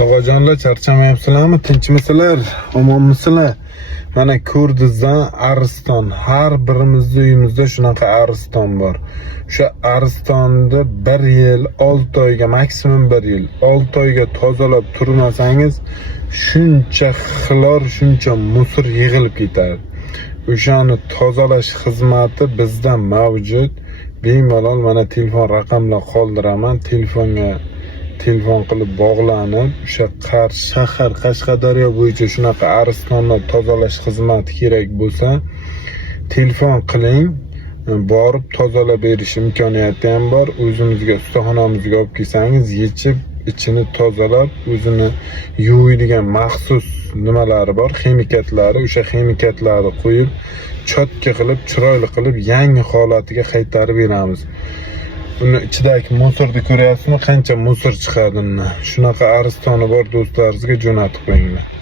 Tog'ajonlar, charchamayapsizlarmi? Tinchmisizlar? Omonmisizlar? Mana ko'rdingizdan Ariston. Har birimizni uyimizda shunaqa Ariston bor. O'sha Aristonni 1 yil, 6 oyga, maksimum 1 yil, 6 oyga tozalab turmasangiz, shuncha xlor, shuncha musor yig'ilib ketadi. O'shani tozalash xizmati bizda mavjud. Bemalol mana telefon raqamlar qoldiraman. Telefon qilib bog'lanib, o'sha shahar Qashqadaryo bo'yicha shunaqa Aristonni tozalash xizmati kerak bo'lsa, telefon qiling, borib tozalab berish imkoniyati ham bor. O'zimizga ustaxonamizga olib kelsangiz, yechib, ichini tozalab, o'zini yuvadigan maxsus nimalari bor, ximikatlari, o'sha ximikatlarni qo'yib, chotka qilib, chiroyli qilib, yangi holatiga qaytarib beramiz. Uni ichidagi musorni ko'ryapsizmi? Qancha musor chiqadi undan. Shunaqa Aristoni bor do'stlaringizga jo'natib qo'yinglar.